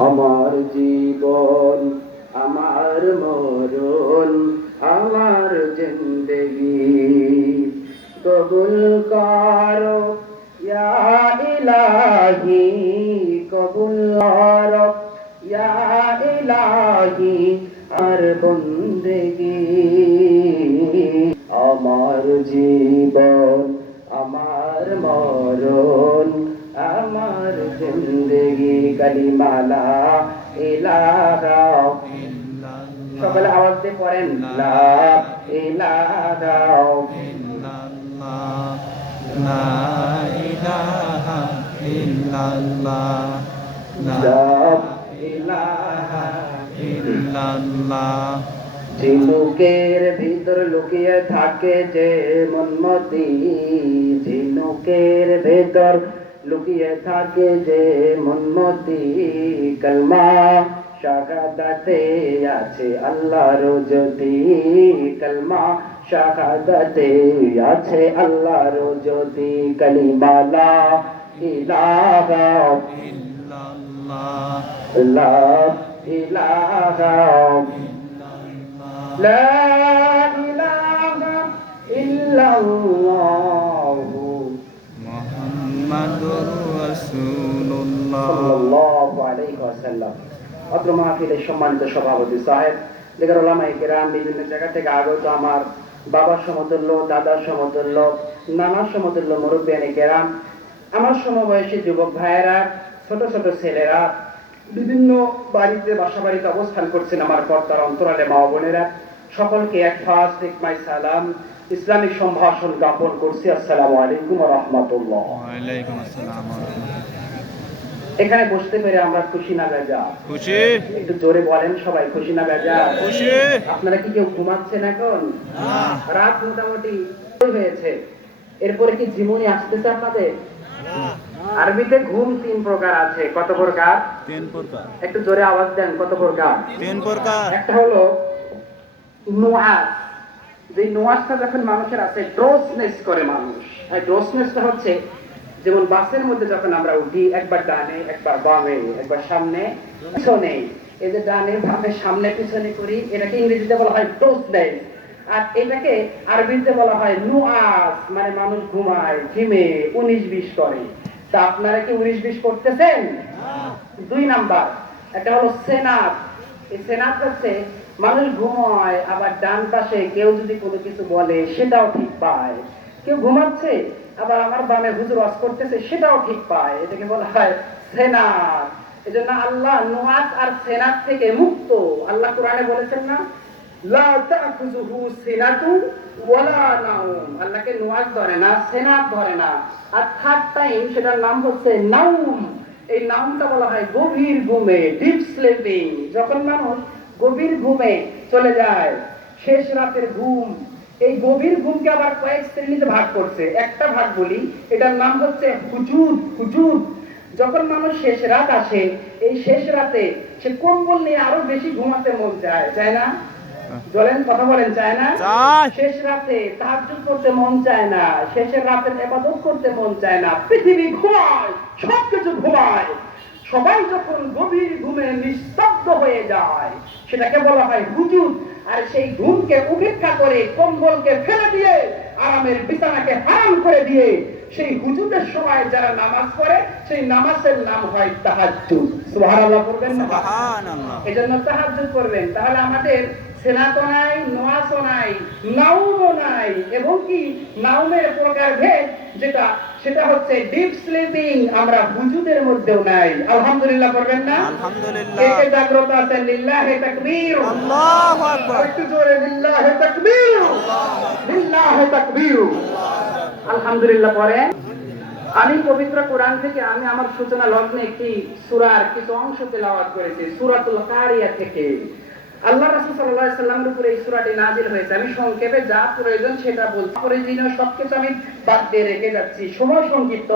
আমার জীবন, আমার মরণ, আমার জিন্দগি। কবুল করো, ইয়া ইলাহি, কবুল করো, ইয়া ইলাহি আর বন্দেগি। আমার জীবন, আমার মরণ ইলাহা। সকলে আওয়াজ দিয়ে পড়েন, লা ইলাহা। la ilaha illallah লা ইলাহা। illallah ঝিনুকের ভিতর লুকিয়ে থাকে যে মনমতি, ঝিনুকের ভেতর লুকিয়ে থাকে যে মন্মতি কলমা। শাহাদাতে আছে আল্লাহর জ্যোতি কলমা। শাহাদাতে আছে আল্লাহর জ্যোতি কলিমালা ইলাহা লা ইলাহা লা ইলাহা ইল্লাল্লাহ। বিভিন্ন আমার সমবয়সী যুবক ভাইয়েরা, ছোট ছোট ছেলেরা, বিভিন্ন বাড়িতে বাসা বাড়িতে অবস্থান করছেন আমার কর্তার অন্তরালে মা বোনেরা। সকলকে এক ফার্স্ট মাই সালাম। ইসলামিক সম্ভাষণ জ্ঞাপন করছি। আসসালামু আলাইকুম রহমতুল্লাহ। এখানে বসতে পেরে আমরা খুশি না বেজা? খুশি? একটু জোরে বলেন সবাই খুশি না বেজা? খুশি? আপনারা কি কেউ ঘুমাচ্ছেন এখন? রাত মোটামুটি হয়েছে। এরপরে কি জীবনী আসতেছে আপনাদের? আরবিতে ঘুম তিন প্রকার আছে। কত প্রকার? তিন প্রকার। একটু জোরে আওয়াজ দেন কত প্রকার? তিন প্রকার। একটা হলো নোয়াজ যে নোয়াজটা যখন মানুষের আছে ড্রোসনেস করে মানুষ। আর ড্রোসনেসটা হচ্ছে যেমন বাসের মধ্যে যখন আমরা উঠি একবার ডানে একবার বামে একবার সামনে পিছনে। এই যে ডানে বামে সামনে পিছনে করি এটাকে ইংরেজিতে বলা হয় ড্রোসনেস আর এটাকে আরবিতে বলা হয় নুয়াজ মানে মানুষ ঘুমায় ঘিমে উনিশ বিশ করে। তা আপনারা কি উনিশ বিশ করতেছেন দুই নাম্বার একটা হলো সেনাত। এই সেনাত হচ্ছে মানুষ ঘুমায়, আবার ডান পাশে কেউ যদি কোনো কিছু বলে, সেটাও ঠিক পায়। কেউ ঘুমাচ্ছে, আবার আমার বামে হুজুর ওয়াজ করতেছে, সেটাও ঠিক পায়। এটাকে বলা হয় সেনাত। এজন্য আল্লাহ নোয়াজ আর সেনাত থেকে মুক্ত। আল্লাহ কোরআনে বলেছেন না এই হয় যখন মানুষ গভীর ঘুমে চলে যায়। শেষ রাতের ঘুম। এই গভীর ঘুমকে আবার কয়েক শ্রেণীতে ভাগ করছে। একটা ভাগ বলি এটার নাম হচ্ছে হুজুদ হুজুদ যখন মানুষ শেষ রাত আসে এই শেষ রাতে সে কম্বল নিয়ে আরও বেশি ঘুমাতে মন চায় চায় না? বলেন কথা বলেন চায় না? শেষ রাতে তাহাজ্জুদ করতে মন চায় না শেষের রাতে ইবাদত করতে মন চায় না পৃথিবী ঘুমায় সবকিছু ঘুমায়। সবাই যখন গভীর ঘুমে নিস্তব্ধ হয়ে যায় সেটাকে বলা হয় হুজুর। আর সেই ঘুমকে উপেক্ষা করে কম্বলকে ফেলে দিয়ে আরামের বিছানাকে হারাম করে দিয়ে সেই হুজুদের সময় যারা নামাজ পড়ে সেই নামাজের নাম হয় তাহাজ্জুদ। সুবহানাল্লাহ পড়বেন না? সুবহানাল্লাহ। এই জন্য তাহাজ্জুদ করবেন। তাহলে আমাদের এবং কি? নাউমের প্রকার ভেদ যেটা সেটা হচ্ছে ডিপ স্লিপিং আমরা হুজুদের মধ্যেও নাই। আলহামদুলিল্লাহ করবেন না? আলহামদুলিল্লাহ। কে কে জাগ্রত আছেন? লিল্লাহে তাকবীর। আল্লাহু আকবার। একটু জোরে লিল্লাহে তাকবীর। লিল্লাহে তাকবীর। আলহামদুলিল্লাহ পরে আমি পবিত্র কোরআন থেকে আমি আমার সূচনা লগ্নে একটি সূরার কিছু অংশ তেলাওয়াত করেছি সূরাতুল কারিয়া থেকে। আল্লাহ রাসূল আলাইহি সাল্লামের উপরে এই সূরাটি নাজিল হয়েছে। আমি সংক্ষেপে যা প্রয়োজন সেটা বলছি। পরে প্রয়োজনীয় সবকিছু আমি বাদ দিয়ে রেখে যাচ্ছি। সময় সংক্ষিপ্ত।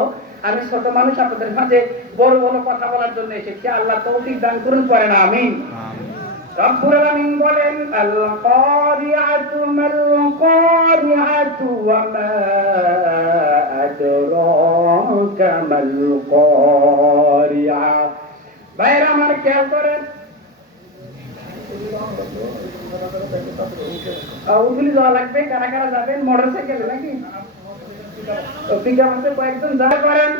আমি ছোট মানুষ আপনাদের মাঝে বড় বড় কথা বলার জন্য এসেছি। আল্লাহ তৌফিক দান করুন পরে না আমি রব্বুল আলামিন বলেন আল কারিআতু মাল কারিআতু ওয়া মা আদরাকা মাল কারিআ ভাইরা আমার আমার খেয়াল করেন ওগুলি যাওয়া লাগবে কারা কারা যাবেন? মোটর সাইকেলে নাকি আছে কয়েকজন যা করেন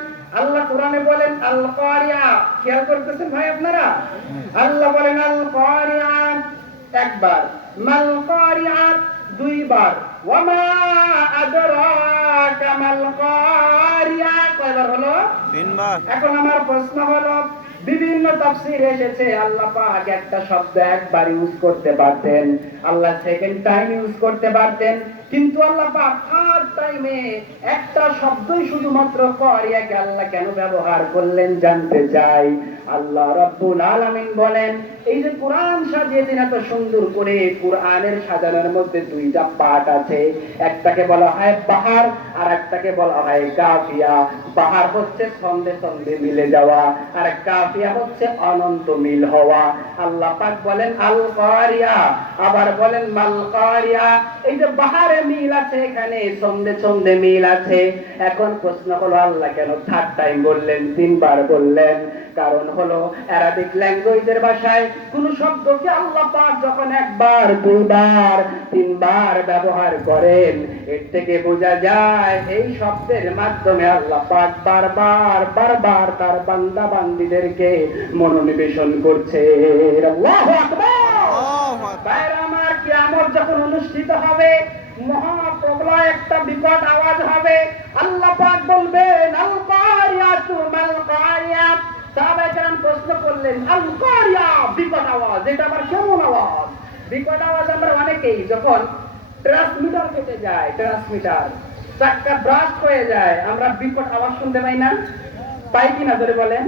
আল্লাহ কোরআনে বলেন আল কারিয়া খেয়াল করতেছেন ভাই আপনারা? আল্লাহ বলেন আল কারিয়া একবার মাল কারিয়া দুইবার। ওয়ামা আদরাকা মাল কারিয়া কয়বার হলো? তিনবার। এখন আমার প্রশ্ন হলো বিভিন্ন তাফসির এসেছে, আল্লাহ পাক একটা শব্দ একবার ইউজ করতে পারতেন। আল্লাহ সেকেন্ড টাইম ইউজ করতে পারতেন। কিন্তু আল্লাহ পাক টাইমে একটা শব্দই শুধুমাত্র করিয়াকে আল্লাহ কেন ব্যবহার করলেন জানতে চাই। আল্লাহ রাব্বুল আলামিন বলেন, এই যে কোরআন সাজিয়েছেন এত সুন্দর করে, কোরআনের সাজানোর মধ্যে দুইটা পার্ট আছে। একটাকে বলা হয় বাহার, আর একটাকে বলা হয় কাফিয়া বাহার হচ্ছে ছন্দে ছন্দে মিলে যাওয়া, আর কাফিয়া হচ্ছে অনন্ত মিল হওয়া। আল্লাহ পাক বলেন আল কারিয়া আবার বলেন মাল কারিয়া এই যে বাহারে মিল আছে এখানে? ছন্দে ছন্দে মিল আছে। এখন প্রশ্ন হলো আল্লাহ কেন থার্ড টাইম বললেন তিনবার বললেন? কারণ হলো অ্যারাবিক ল্যাঙ্গুয়েজের ভাষায় কোন শব্দকে আল্লাহ পাক যখন একবার দুইবার তিনবার ব্যবহার করেন এর থেকে বোঝা যায় এই শব্দের মাধ্যমে আল্লাহ পাক বারবার বারবার তার বান্দা বান্দিদেরকে মনোনিবেশন করছে আল্লাহু আকবার! আল্লাহু আকবার। আমার কিয়ামত যখন অনুষ্ঠিত হবে মহাপ্রবলা একটা বিকট আওয়াজ হবে। আল্লাহ পাক বলবেন আল কারিয়াতু মাল কারিয়াত সাহাবায়ে কেরাম প্রশ্ন করলেন আল কারিয়া বিকট আওয়াজ, এটা আবার কেমন আওয়াজ? বিকট আওয়াজ আমরা অনেকেই, যখন ট্রান্সমিটার কেটে যায় ট্রান্সমিটার চাক্কা ব্রাস্ট হয়ে যায়, আমরা বিকট আওয়াজ শুনতে পাই না? পাই কিনা ধরে বলেন?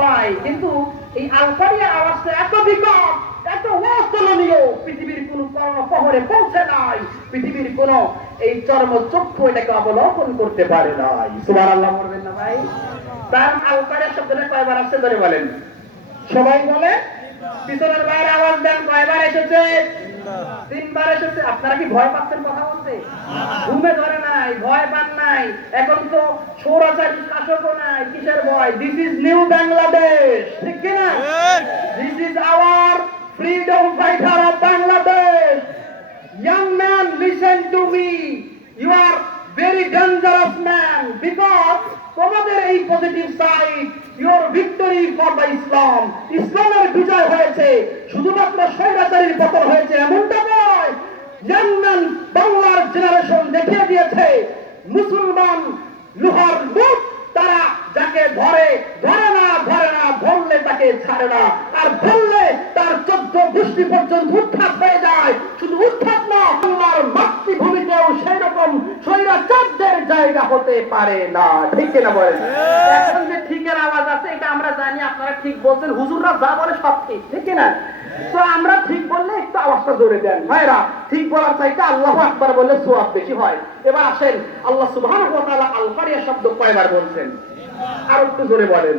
পাই। কিন্তু এই আলফারিয়া আওয়াজটা এত বিকট এত অতুলনীয় পৃথিবীর কোন কর্ণ পহরে পৌঁছে নাই। পৃথিবীর কোন এই চর্ম চক্ষু এটাকে অবলোকন করতে পারে নাই। সুবার আল্লাহ বলবেন না ভাই? তার আলফারিয়া শব্দটা কয়বার আসছে ধরে বলেন? সবাই বলে? পিছনের বাইরে আওয়াজ দেন কয়বার এসেছে? তিনবার এসেছে। আপনারা কি ভয় পাচ্ছেন কথা বলতে? ঘুমে ধরে নাই ভয় পান নাই। এখন তো সৌরাচারী শাসকও নাই। কিসের ভয়? দিস ইজ নিউ বাংলাদেশ ঠিক কিনা। This is our freedom fighter of Bangladesh young man, listen to me. You are very dangerous man because তোমাদের এই positive side your victory for the Islam ইসলামের বিজয় হয়েছে, শুধুমাত্র স্বৈরাচারীর পতন হয়েছে, এমনটা নয়। Man, বাংলার জেনারেশন দেখিয়ে দিয়েছে, মুসলমান লোহার মুখ তারা যাকে ধরে ধরে না, ধরে ধরলে তাকে ছাড়ে না। আর ধরলে তার চোদ্দ গোষ্ঠী পর্যন্ত উৎখাত হয়ে যায়। শুধু উৎখাত না বাংলার মাতৃভূমিতেও সেই রকম স্বৈরাচারদের জায়গা হতে পারে না। ঠিক কিনা বলেন? এখন যে ঠিকের আওয়াজ আছে এটা আমরা জানি আপনারা ঠিক বলছেন হুজুররা যা বলে সব ঠিক। ঠিক কিনা? তো আমরা ঠিক বললে একটু আওয়াজটা জোরে দেন। ভাইরা ঠিক বলার চাইতে আল্লাহ আকবার বললে সোয়াব বেশি হয়। এবার আসেন আল্লাহ সুবহানাহু ওয়া তাআলা আল কারিয়া শব্দ কয়বার বলছেন? আর একটু জোরে বলেন।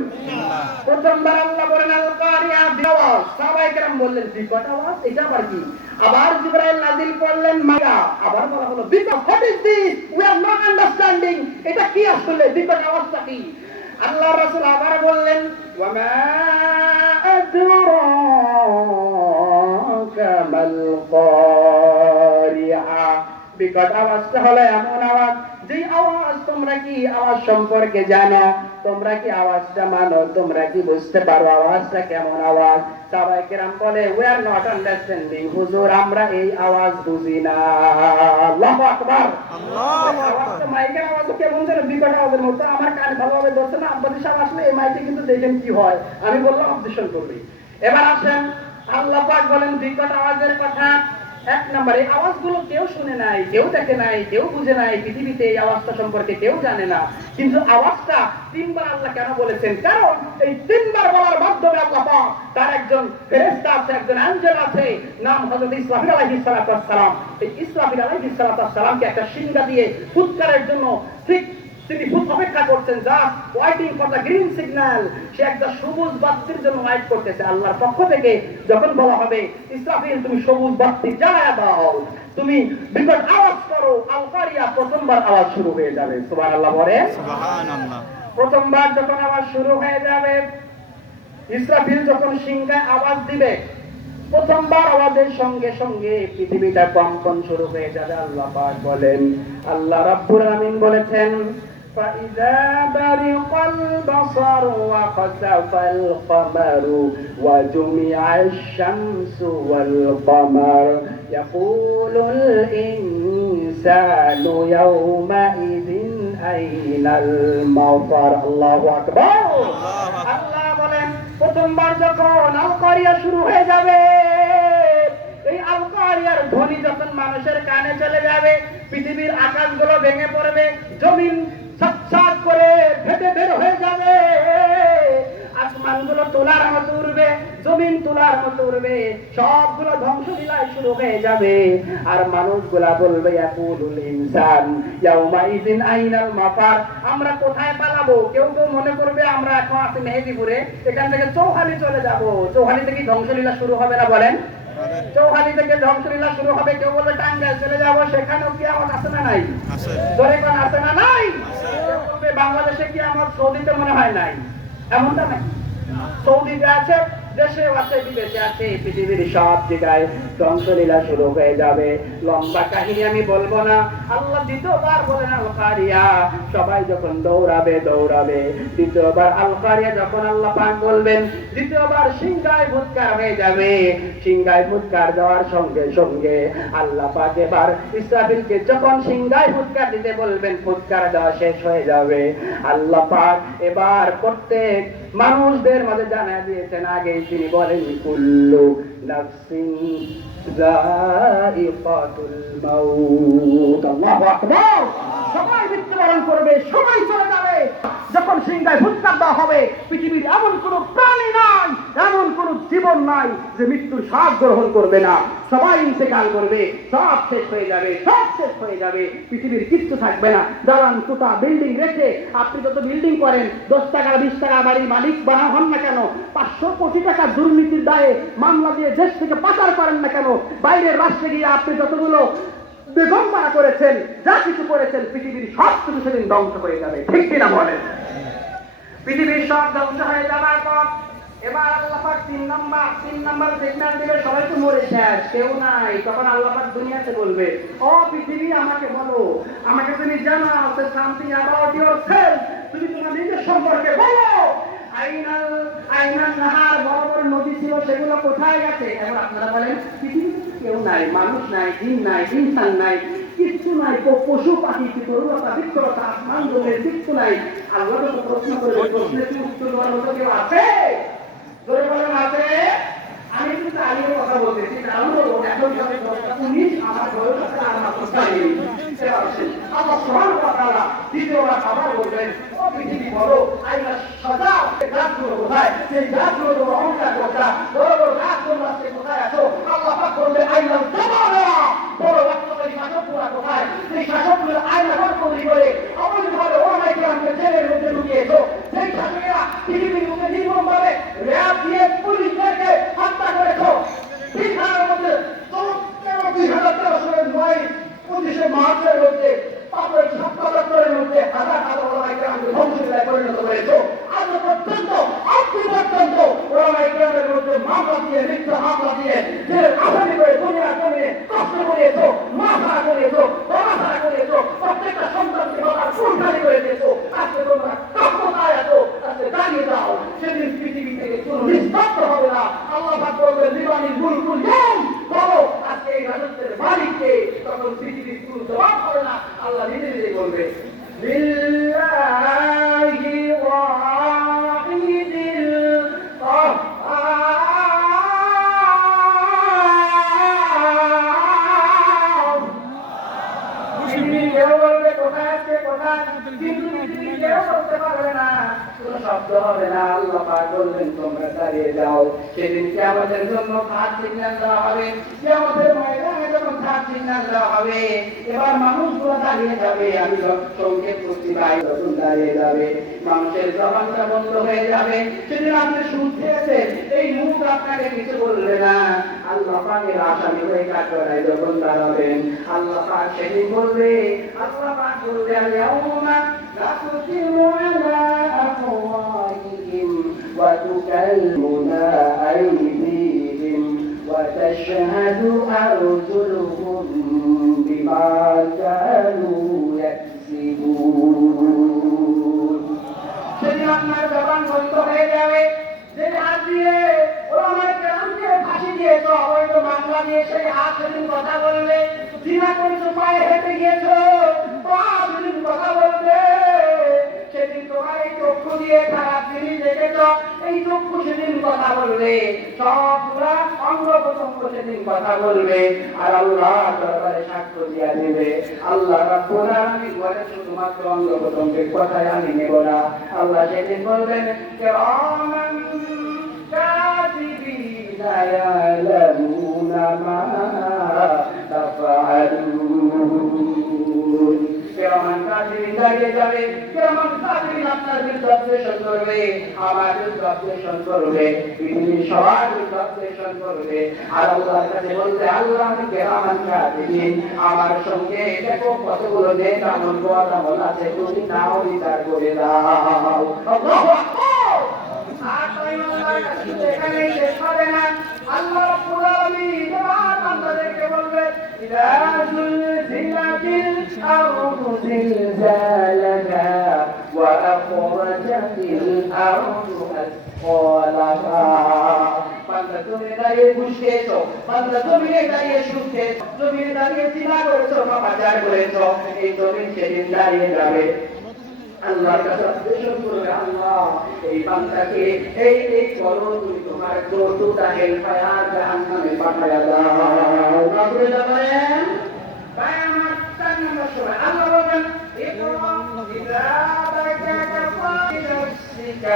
প্রথমবার আল্লাহ বলেন আল কারিয়া বিআওয়াজ সাহাবায়ে কেরাম বললেন বিকট আওয়াজ? এটা আবার কি? আবার জিবরাইল নাজিল করলেন মায়া আবার বলা হলো বিকট what is this we are not understanding এটা কি আসলে? বিকট আওয়াজটা কি? আল্লাহ রাসূল আবার বললেন ওয়া মা আদরাকা মাল কারিয়া। বিকট আওয়াজটা হলো এমন আওয়াজ যে আওয়াজ তোমরা কি আওয়াজ সম্পর্কে জানো? তোমরা কি আওয়াজটা মানো? তোমরা কি বুঝতে পারো আওয়াজটা কেমন আওয়াজ? সবাই কিরাম বলে উই আর নট আন্ডারস্ট্যান্ডিং হুজুর আমরা এই আওয়াজ বুঝি না। আল্লাহু আকবার। আল্লাহু আকবার। মাইকের আওয়াজ কেমন যেন বিকট আওয়াজের মতো। আমার কান ভালোভাবে ধরছে না। আব্বাদি সাহেব আসলে এই মাইকে কিন্তু দেখেন কি হয়। আমি বললাম অবজেকশন করবি। এবার আসেন আল্লাহ পাক বলেন বিকট আওয়াজের কথা। এক নম্বরে আওয়াজগুলো কেউ শুনে নাই, কেউ দেখে নাই, কেউ বুঝে নাই, পৃথিবীতে এই আওয়াজটা সম্পর্কে কেউ জানে না। কিন্তু আওয়াজটা তিনবার আল্লাহ কেন বলেছেন? কারণ এই তিনবার বলার মাধ্যমে আল্লাহ পাক তার একজন ফেরেশতা আছে, একজন অ্যাঞ্জেল আছে, নাম হযরত ইসরাফিল আলাইহিস সালাম। এই ইসরাফিল আলাইহিস সালামকে একটা সিংহা দিয়ে ফুৎকারের জন্য ঠিক তিনি অপেক্ষা করছেন যা waiting for the green signal সে একটা সবুজ বাতির জন্য ওয়াইট করতেছে আল্লাহর পক্ষ থেকে। যখন বলা হবে ইসরাফিল তুমি সবুজ বাতি জ্বালায় দাও তুমি বিকট আওয়াজ করো আলকারিয়া প্রথমবার আওয়াজ শুরু হয়ে যাবে। সুবহানাল্লাহ বলে সুবহানাল্লাহ। প্রথমবার যখন আওয়াজ শুরু হয়ে যাবে ইসরাফিল যখন সিংহায় আওয়াজ দিবে প্রথমবার আওয়াজের সঙ্গে সঙ্গে পৃথিবীটা কম্পন শুরু হয়ে যাবে আল্লাহ পাক বলেন। আল্লাহ রাব্বুল আমিন বলেছেন فإذا برق البصر وخسف القمر وجمع الشمس والقمر يقول الإنسان يومئذ أين المفر الله أكبر আল্লাহ বলেন প্রথমবার যখন আলকারিয়া শুরু হয়ে যাবে এই আলকারিয়ার ধ্বনি যখন মানুষের কানে চলে যাবে পৃথিবীর আকাশগুলো ভেঙে পড়বে জমিন ছটছট করে ফেটে বের হয়ে যাবে। আসমানগুলো তোলার মতো উড়বে জমিন তোলার মতো উড়বে সবগুলো ধ্বংসলীলায় শুরু হয়ে যাবে। আর মানুষগুলা বলবে ইয়াকুলুল ইনসান ইয়াউমাইযিন আইনাল মাফার। আমরা কোথায় পালাবো? কেউ কেউ মনে করবে আমরা এখন আছি মেহেদিপুরে। এখান থেকে চৌহালি চলে যাব। চৌহালি থেকে ধ্বংসলীলা শুরু হবে না বলেন? চৌহালি থেকে ধ্বংসলীলা শুরু হবে কেউ বলবে টাঙ্গাইল চলে যাব। সেখানেও কি আমার আছে না নাই? আছে জোরে কোন আছে না নাই? বাংলাদেশে কি আমার সৌদিতে মনে হয় নাই? এমনটা নাই সৌদিতে আছে দেশেও আছে বিদেশে আছে পৃথিবীর সব জায়গায় শুরু হয়ে যাবে। লম্বা কাহিনী আমি বলব না। আল্লাহ দ্বিতীয়বার আলকারিয়া। সবাই যখন দৌড়াবে দৌড়াবে। দ্বিতীয়বার আলকারিয়া যখন আল্লাহ বলবেন, দ্বিতীয়বার সিংহায় ভুৎকার হয়ে যাবে। সিংহায় ভুৎকার দেওয়ার সঙ্গে সঙ্গে আল্লাহ পাক এবার ইসরাফিলকে যখন সিংহায় ভুৎকার দিতে বলবেন ভুৎকার দেওয়া শেষ হয়ে যাবে। আল্লাহ পাক এবার প্রত্যেক মানুষদের মাঝে জানা দিয়েছেন, আগে তিনি বলেন কুল্লু মাউত। আল্লাহু আকবার! সবাই মৃত্যুবরণ করবে, সবাই চলে যাবে। যখন সিংহায় ভুৎকার দেওয়া হবে, পৃথিবীর এমন কোনো প্রাণী নাই, এমন কোনো জীবন নাই যে মৃত্যুর স্বাদ গ্রহণ করবে না। সবাই ইন্তেকাল করবে, সব শেষ হয়ে যাবে, সব শেষ হয়ে যাবে। পৃথিবীর কিচ্ছু থাকবে না। দালান টুটা বিল্ডিং রেখে আপনি যত বিল্ডিং করেন, দশ টাকা, বিশ টাকা বাড়ির মালিক বানা হন না কেন? পাঁচশো কোটি টাকা দুর্নীতির দায়ে মামলা দিয়ে দেশ থেকে পাচার করেন না কেন? বাইরের রাষ্ট্রে গিয়ে আপনি যতগুলো বেগম্বারা করেছেন, যা কিছু করেছেন, পৃথিবীর সব কিছু সেদিন ধ্বংস হয়ে যাবে। ঠিক কিনা বলেন? পৃথিবীর সব ধ্বংস হয়ে যাবার পর, এবার তিন নাম্বার তিন নাম্বার সিগন্যাল দিবে, সবাই তো মরে শেষ কেউ নাই। তখন দুনিয়াতে বলবে, ও পৃথিবী, আমাকে বলো, আমাকে তুমি জানাও সে সামথিং অ্যাবাউট তুমি তোমার নিজের সম্পর্কে বলো। আইনাল আইনাল নাহার বড় বড় নদী ছিল, সেগুলো কোথায় গেছে? এবার আপনারা বলেন পৃথিবীতে তো কেউ নাই মানুষ নাই জিন নাই ইনসান নাই কিচ্ছু নাই পশু পাখি তরুণতা বৃক্ষলতা আসমান জমির কিচ্ছু নাই। আল্লাহ তো প্রশ্ন করে প্রশ্নের কি উত্তর দেওয়ার মতো কেউ আছে? জোরে বলেন আছে? আমি কিন্তু আলিও কথা বলতেছি কারণ এখন উনিশ আমার বয়স আছে আর মাত্র চারি আল্লাহ সমান কথা দ্বিতীয়বার আবার বলবেন ও পৃথিবী বলো আইনা সদা গাছগুলো কোথায় সেই গাছগুলো তো অহংকার কথা বড় বড় গাছগুলো আছে কোথায় আছো আল্লাহ পাক বলবে আইনা তোমারা বড় রক্তকারী শাসকগুলা কোথায় সেই শাসকগুলো আইনা তৈরি করে অবৈধভাবে অনেকে আমাকে জেলের মধ্যে ঢুকিয়েছো সেই শাসকেরা পৃথিবীর মধ্যে নির্মমভাবে র্যাব দিয়ে পুলিশদেরকে হত্যা করেছ বিহারের মধ্যে তেরো দুই হাজার তেরো সালের নয় পঁচিশে মার্চের মধ্যে তারপরে সপ্তাহের মধ্যে হাজার হাজার ওলামাইকে আমাকে ধ্বংসলীলায় পরিণত হয়েছে, আজ পর্যন্ত আজকে পর্যন্ত ওলামাইকের মধ্যে মামলা দিয়ে, মিথ্যা মামলা দিয়ে যে আসামি করে দুনিয়া জমিয়ে কষ্ট করিয়েছো মাথা করিয়েছো বাধা করিয়েছো, প্রত্যেকটা সন্তানকে বাবার ফুলখালি করে দিয়েছ। কিন্তু কোনো শব্দ হবে না আল্লাহ পাক বললেন তোমরা দাঁড়িয়ে যাও সেদিনকে আমাদের জন্য ভাত সিগন্যাল দেওয়া হবে কি আমাদের ময়দানে যখন খাট সিগন্যাল দেওয়া হবে এবার মানুষগুলো দাঁড়িয়ে যাবে আমি যখন সংকেত করছি ভাই তখন দাঁড়িয়ে যাবে মানুষের জবানটা বন্ধ হয়ে যাবে সেদিন আপনি শুনতে আছেন এই মুখ আপনাকে কিছু বলবে না আল্লাহ পাকের আসামি হয়ে কাঠগড়ায় যখন দাঁড়াবেন আল্লাহ পাক সেদিন বলবে আল্লাহ পাক বলবে আলিয়াউমা নাকুতিমু আলা আফওয়াহিহিম وتكلمنا أيديهم وتشهد أرجلهم প্রত্যঙ্গ সেদিন কথা বলবে আর আল্লাহ দরবারে সাক্ষ্য দিয়া দেবে। আল্লাহ বলে শুধুমাত্র অঙ্গ কথাই আমি নেব না। আল্লাহ সেদিন বলবেন কিরামান কাতিবিনা কেমন কাজে দাঁড়িয়ে যাবে? কেমন কাজে আপনার বিরুদ্ধে অপারেশন করবে? আমার বিরুদ্ধে অপারেশন করবে। পৃথিবীর সবার বিরুদ্ধে অপারেশন করবে। আর আল্লাহর কাছে সঙ্গে দেখো কতগুলো আছে তুমি নাও বিচার করে দাও। আর তাই শেষ হবে না। আল্লাহ আমাদেরকে বলবে ইলাজুল জিলাতিল আরদু জিলজালাহা ওয়া আখরাজাতিল আরদু আসফালাহা। বান্দা তুমি দাঁড়িয়ে ঘুষ খেয়েছো বান্দা জমিনে দাঁড়িয়ে সুদ খেয়েছো, জমিনে দাঁড়িয়ে যাবে। আল্লাহর কাছে অপেক্ষা করবে, আল্লাহ, এই বান্দাকে, এই এই করো তুমি তোমার চতুর্থ হেলফায়ার জাহান্নামে পাঠায়া দাও। মাগরে যাবেন তাই আমার চার নম্বর সময় আল্লাহ বলবেন ইকরা কিতাবাকা ফাইনাফসিকা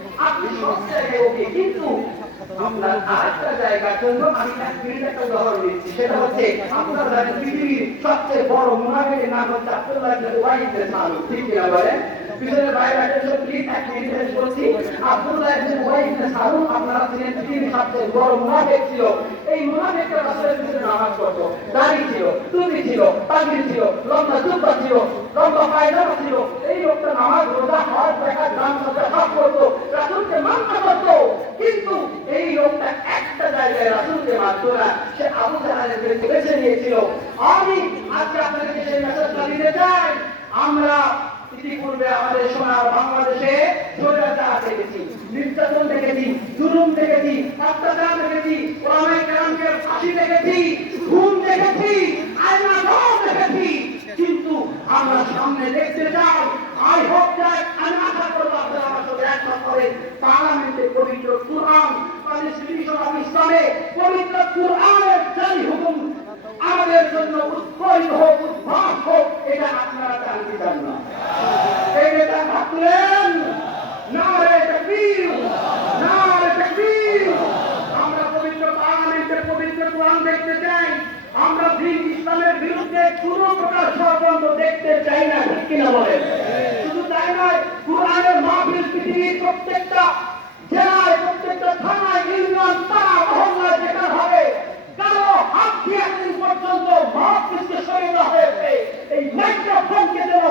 আপনি সব জায়গায় ওকে কিন্তু আপনার আরেকটা জায়গার জন্য আমি মিনিট একটা উদাহরণ দিচ্ছি। সেটা হচ্ছে আপনার জানেন পৃথিবীর সবচেয়ে বড় মুনাফিকের নাম হচ্ছে আব্দুল্লাহ ইবনে ইবনে সালুল ঠিক কিনা বলেন? পিছনে বাইরে একটা সব প্লিজ এক মিনিট শেষ করছি। আব্দুল্লাহ ইবনে করতো। কিন্তু এই লোকটা একটা জায়গায় রাসুলকে মানতো না, সে আবু বিরুদ্ধে বেছে নিয়েছিল। আমি আজকে আপনাদেরকে সেই মেসেজটা দিতে চাই। আমরা ইতিপূর্বে আমাদের সোনার বাংলাদেশে স্বৈরাচার দেখেছি, নির্যাতন দেখেছি, জুলুম দেখেছি, অত্যাচার দেখেছি ওলামায়ে কেরামকে ফাঁসি দেখেছি ঘুম দেখেছি আয়না ঘর দেখেছি কিন্তু আমরা সামনে দেখতে চাই আই হোপ দ্যাট আমি আশা করব আপনারা আমার সাথে একমত করে পার্লামেন্টে পবিত্র কুরআন কনস্টিটিউশন অফ ইসলামে পবিত্র কুরআনের জারি হুকুম আমাদের জন্য উৎপন্ন হোক উদ্ভাস হোক এটা আপনারা চান কি চান না এই নেতা ভাবলেন নারে তাকবীর নারে তাকবীর আমরা পবিত্র পার্লামেন্টের পবিত্র কোরআন দেখতে চাই আমরা দিন ইসলামের বিরুদ্ধে কোনো প্রকার ষড়যন্ত্র দেখতে চাই না ঠিক কিনা বলেন শুধু তাই নয় কোরআনের মাহফিল পৃথিবীর প্রত্যেকটা জেলায়, প্রত্যেকটা থানায়, ইউনিয়ন পাড়া মহল্লায় যেটা হবে, কারও হাত দিয়ে একদিন পর্যন্ত মহাপুরুষকে সরিয়ে দেওয়া হয়েছে। এই মাইক্রোফোনকে যেন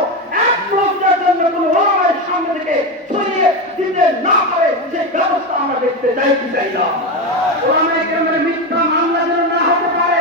এক মুহূর্তের জন্য কোনো ওলামায়ের সামনে থেকে সরিয়ে দিতে না পারে, সেই ব্যবস্থা আমরা দেখতে চাই চাই না। ওলামায়ে কেরামের মিথ্যা মামলা যেন না হতে পারে।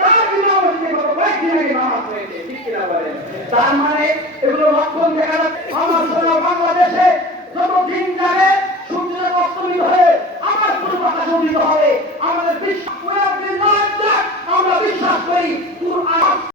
তার বিবাহ হচ্ছে হয়েছে ঠিক কিনা তার মানে এগুলো লক্ষণ দেখা মানে আমার সোনা বাংলাদেশে যত দিন যাবে সূর্যের অস্তমিত হয়ে আবার কোনো কথা হবে। আমাদের বিশ্বাস আমরা বিশ্বাস করি, কোরআন